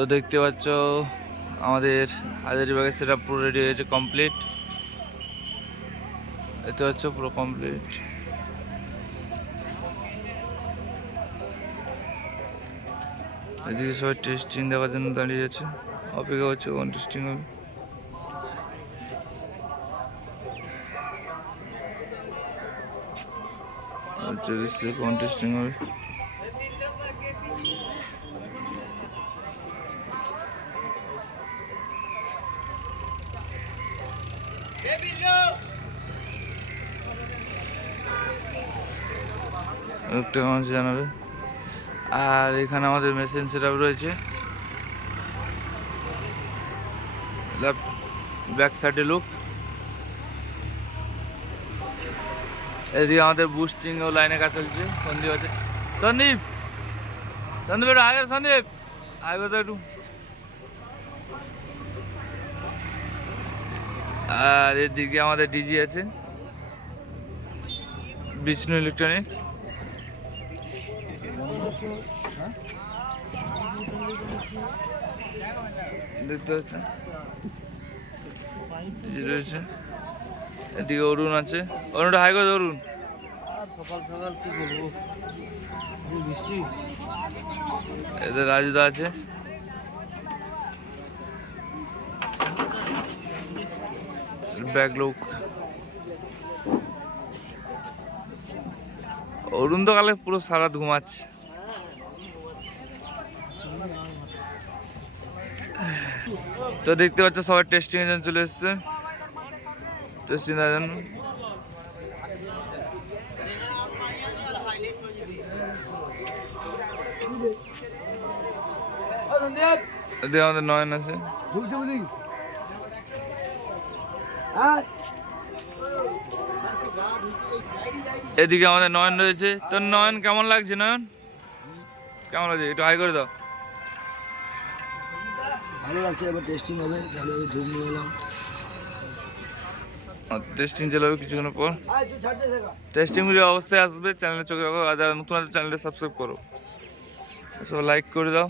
তো দেখতে পাচ্ছ আমাদের হাজারিবাগের সেটা পুরো রেডি হয়েছে, কমপ্লিট। দেখতে পাচ্ছ পুরো কমপ্লিট। এদিকে সবাই টেস্টিং দেওয়ার জন্য দাঁড়িয়ে আছে, অপেক্ষা হচ্ছে কখন টেস্টিং হবে। কখন টেস্টিং হবে। একটা মানুষ জানাবে। আর এখানে আমাদের মেশিন সেটআপ রয়েছে, ব্যাক সাইডে লুক। এদিকে আমাদের বুস্টিং ও লাইনে কাজ চলছে। সন্দীপ আছে, সন্দীপ সন্দীপ একটু আগে, সন্দীপ আগে তো একটু। আর এদিকে আমাদের ডিজি আছে, বিষ্ণু ইলেকট্রনিক্স। দেখতে পাচ্ছেন ডিজি রয়েছে। এদিকে অরুণ আছে, অরুণটা হাই করে অরুণ। সকাল সকাল কি করবো, বৃষ্টি। এদের রাজুদা আছে, ব্যাক লোক। অরুণ তো কালে পুরো সারা ঘুমাচ্ছে। তো দেখতে পাচ্ছ সবাই টেস্টিং এর জন্য চলে এসছে, টেস্টিং দেওয়ার জন্য। এদিকে আমাদের নয়ন আছে, এদিকে আমাদের নয়ন রয়েছে। তো নয়ন কেমন লাগছে? নয়ন কেমন লাগছে? একটু হাই করে দাও। ভালো লাগছে, এবার টেস্টিং হবে। তাহলে ধূপ নিয়ে এলাম, টেস্টিং চালাবে কিছুক্ষণ পর। টেস্টিং ভিডিও অবশ্যই আসবে, চ্যানেলে চোখে রাখো। আর যারা নতুন আছে চ্যানেলটা সাবস্ক্রাইব করো, সব লাইক করে দাও।